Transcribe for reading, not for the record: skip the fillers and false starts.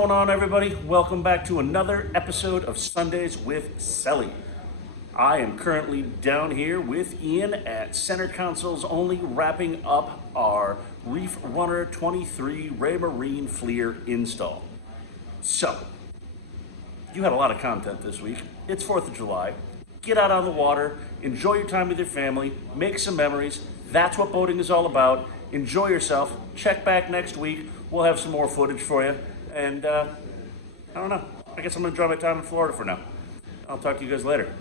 going on, everybody? Welcome back to another episode of Sundays with Sully. I am currently down here with Ian at Center Console's only, wrapping up our Reef Runner 23 Raymarine FLIR install. So, you had a lot of content this week. It's 4th of July. Get out on the water, enjoy your time with your family, make some memories. That's what boating is all about. Enjoy yourself. Check back next week. We'll have some more footage for you. And I don't know. I guess I'm going to enjoy my time in Florida for now. I'll talk to you guys later.